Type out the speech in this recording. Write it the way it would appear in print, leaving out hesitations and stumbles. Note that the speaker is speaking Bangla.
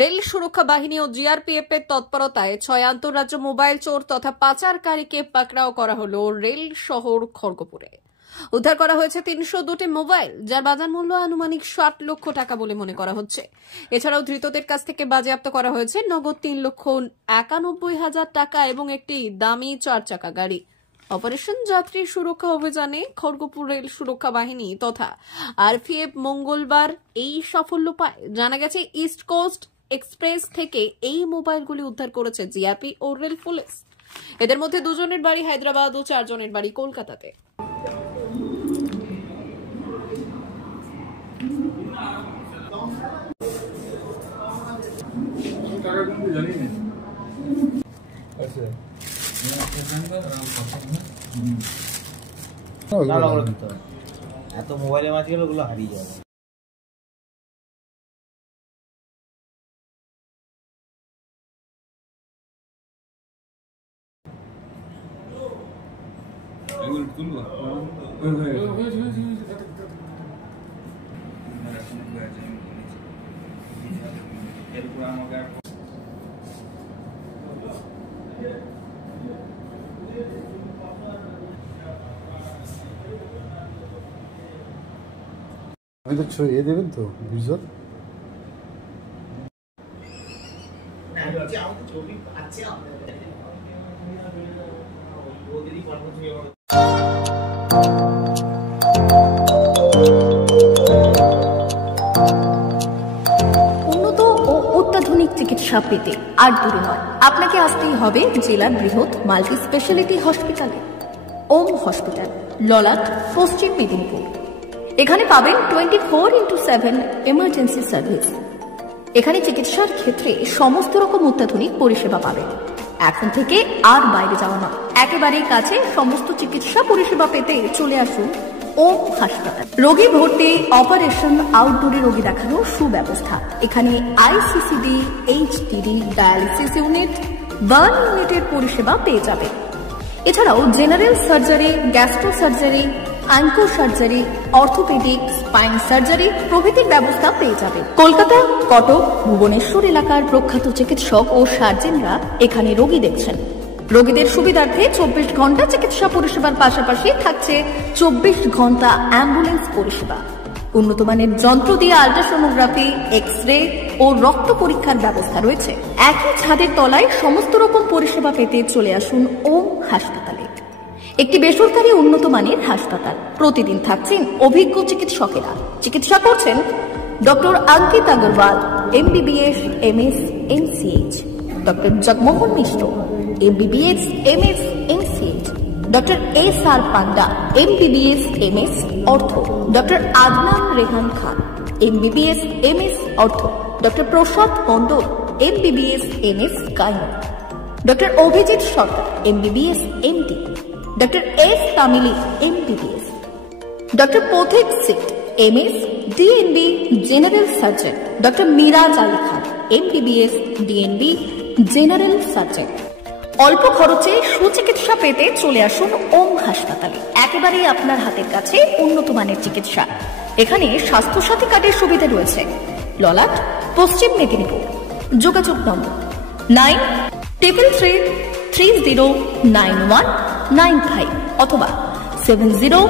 রেল সুরক্ষা বাহিনী ও জিআরপিএফ এর তৎপরতায় 6 আন্তঃরাজ্য মোবাইল চোর তথা পাচারকারীকে পাকড়াও করা হলো রেল শহর খড়গপুরে। উদ্ধার করা হয়েছে 302টি মোবাইল, যার বাজার মূল্য আনুমানিক 60 লক্ষ টাকা বলে মনে করা হচ্ছে। এছাড়াও ধৃতদের কাছ থেকে বাজেয়াপ্ত করা হয়েছে নগদ 3,91,000 টাকা এবং একটি দামি 4 চাকা গাড়ি। অপারেশন যাত্রী সুরক্ষা অভিযানে খড়গপুর রেল সুরক্ষা বাহিনী তথা আরপিএফ মঙ্গলবার এই সাফল্য পায়। জানা গেছে, ইস্ট কোস্ট এক্সপ্রেস থেকে এই মোবাইলগুলি উদ্ধার করেছে জিআরপি ও রেল পুলিশ। এদের মধ্যে 2 জনের বাড়ি হায়দ্রাবাদ ও 4 জনের বাড়ি কলকাতাতে। এত মোবাইলের মাঝে গেলে ওগুলো হারিয়ে যাবে। আমি তো এ দেবেন তো বিজয় উন্নত ও অত্যাধুনিক চিকিৎসা পেতে আর দূরে নয়, আপনাকে আসতেই হবে জেলার বৃহৎ মাল্টি স্পেশালিটি হসপিটালে। ওম হসপিটাল, ললাট, পশ্চিম মেদিনীপুর। এখানে পাবেন 24x7 এমার্জেন্সি সার্ভিস। এখানে চিকিৎসার ক্ষেত্রে সমস্ত রকম অত্যাধুনিক পরিষেবা পাবেন। এখন থেকে আর বাইরে যাওয়া নয়, একেবারেই কাছে সমস্ত চিকিৎসা পরিষেবা পেতে চলে আসুন ওম হাসপাতাল। রোগী ভর্তি, অপারেশন, আউটডোরে রোগী দেখানোর সুব্যবস্থা। এখানে ICCD, HDD, dialysis unit, burn ইউনিটের পরিষেবা পেয়ে যাবে। এছাড়াও general surgery, gastro surgery, onco surgery, orthopaedic, spine surgery প্রভৃতির ব্যবস্থা পেয়ে যাবে। কলকাতা, কটক, ভুবনেশ্বর এলাকার প্রখ্যাত চিকিৎসক ও সার্জেনরা এখানে রোগী দেখছেন। রোগীদের সুবিধার্থে 24 ঘন্টা চিকিৎসা পরিষেবার পাশাপাশি থাকছে 24 ঘন্টা অ্যাম্বুলেন্স পরিষেবা। উন্নত মানের যন্ত্র দিয়ে আল্ট্রাসোনোগ্রাফি, এক্স-রে ও রক্ত পরীক্ষার ব্যবস্থা রয়েছে। একই ছাদের তলায় সমস্ত রকম পরিষেবা পেতে চলে আসুন ওম হাসপাতালে। একটি বেসরকারি উন্নত মানের হাসপাতাল। প্রতিদিন থাকছেন অভিজ্ঞ চিকিৎসকেরা। চিকিৎসা করছেন doctor Ankit Agarwal, MBBS, MS, MCH, doctor Jagmohan Mishra, MBBS, MS, MCH, doctor SR Panda, MBBS, MS, ortho, doctor Adnan Rehan Khan, MBBS, MS, ortho, doctor Prasad Mondal, MBBS, MS, gynae, doctor Abhijit Sarkar, MBBS, MD, doctor S Tamili, MBBS, doctor Pathik সিট, MS, DNB, general surgeon, doctor Miraj Ali Khan, MBBS, DNB, general surgeon. অল্প খরচে সুচিকিৎসা পেতে চলে আসুন ওম হাসপাতালে। একেবারেই আপনার হাতের কাছে উন্নত মানের চিকিৎসা। এখানে স্বাস্থ্যসাথী কার্ডের সুবিধা রয়েছে। ললাট, পশ্চিম মেদিনীপুর। যোগাযোগ নম্বর 9333309195 অথবা 70